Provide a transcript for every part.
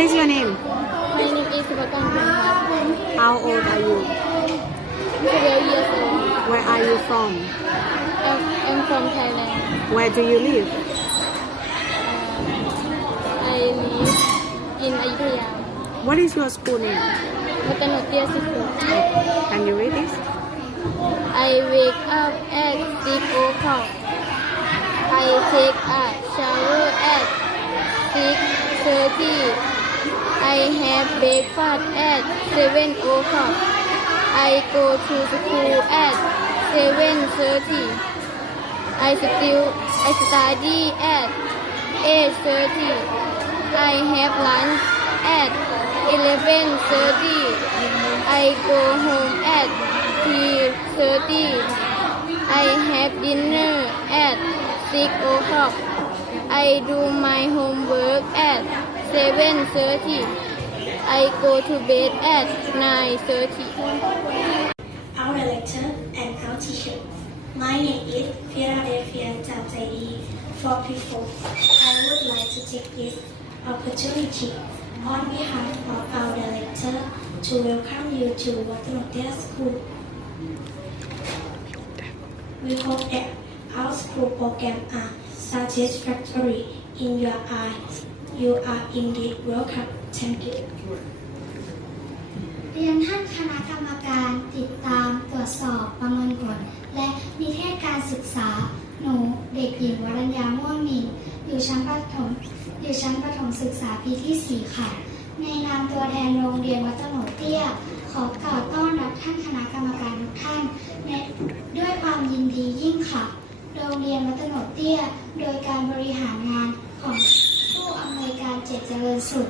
What is your name? My name is. How old are you? 12 years old. Where are you from? I'm, from Thailand. Where do you live? I live in Ayutthaya. What is your school name? Matanotia School. Can you read this? I wake up at 6 o'clock. I take a shower at 6.30. I have breakfast at 7 o'clock. I go to school at 7.30. I still I study at 8.30. I have lunch at 11.30. I go home at 3.30. I have dinner at 6 o'clock. I do my homework at 7.30. I go to bed at 9.30. our director and our teacher. My name is Philadelphia Jamzaidi for people. I would like to take this opportunity on behalf of our director to welcome you to Watanotia School. We hope that our school program are satisfactory in your eyes. You are indeed welcome. Thank you. เรียนท่านคณะกรรมการติดตามตรวจสอบประเมินผลและนิเทศการศึกษา หนูเด็กหญิงวรัญญาม่วงมินอยู่ชั้นประถมอยู่ชั้นประถมศึกษาปีที่ 4 ค่ะ ในนามตัวแทนโรงเรียนวัดตโหนเตี้ย ขอกล่าวต้อนรับท่านคณะกรรมการทุกท่านในด้วยความยินดียิ่งค่ะ โรงเรียนวัดตโหนเตี้ย โดยการบริหารงานของ สุข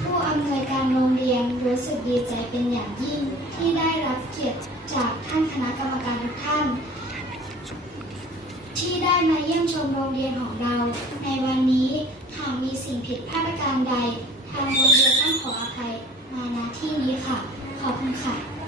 ผู้อำนวยการโรงเรียนรู้สึกดีใจเป็นอย่างยิ่งที่ได้รับเกียรติจากท่านคณะกรรมการทุกท่าน ที่ได้มาเยี่ยมชมโรงเรียนของเรา ในวันนี้หากมีสิ่งผิดพลาดประการใด ทางโรงเรียนต้องขออภัยมาณที่นี้ค่ะ ขอบคุณค่ะ